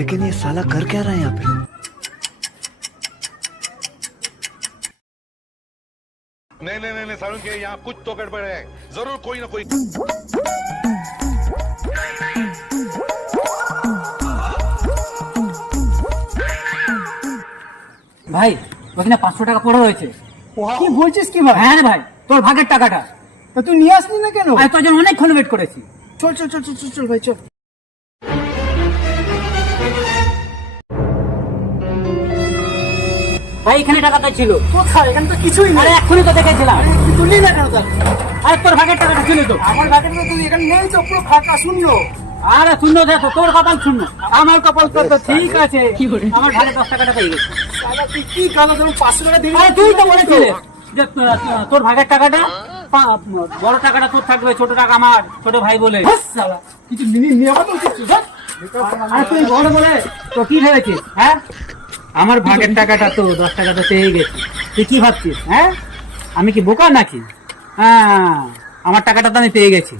लेकिन ये साला कर क्या रहा है यहाँ पे? नहीं सारुण के यहाँ कुछ तो गड़बड़ है, जरूर कोई ना कोई। ভাই ওখানে 500 টাকা পড়ে রয়েছে। কি বলছিস কি ভাই? হ্যাঁ রে ভাই, তোর ভাগের টাকাটা। তা তুই নিয়ে আসলি না কেন? আর তোর জন্য অনেকক্ষণ ওয়েট করেছি। চল চল চল চল চল ভাই চল। ভাই এখানে টাকাটা ছিল। কোথায়? এখানে তো কিছুই নেই। আরে এক্ষুনি তো দেখেছিলাম। তুই তুললি না কেন তাহলে? আরে তোর ভাগের টাকাটা ছিল তো। আমার ভাগের তো তুই এখানে নেই তো, পুরো ফাঁকা শূন্য। আরে শূন্য দেখো, তোর কপাল শূন্য, আমার কপাল তো ঠিক আছে। আমার ভাগে 10 টাকাটা পেয়ে গেছি। শালা তুই কি গালো ধরুন 500 টাকা দিয়ে? আরে তুই তো বলেছিলি যে তোর ভাগের টাকাটা বড় টাকাটা তোর থাকবে, ছোট টাকা আমার, ছোট ভাই বলে। শালা কিছু নিয়ে আবার তো উচিত ছিল। আরে তুই বড় বলে তো কি ভেবেছিস? হ্যাঁ, আমার ভাগের টাকাটা তো 10 টাকা তো পেয়ে গেছি। তুই কি ভাবছিস? হ্যাঁ, আমি কি বোকা নাকি? হ্যাঁ, আমার টাকাটা তো আমি পেয়ে গেছি।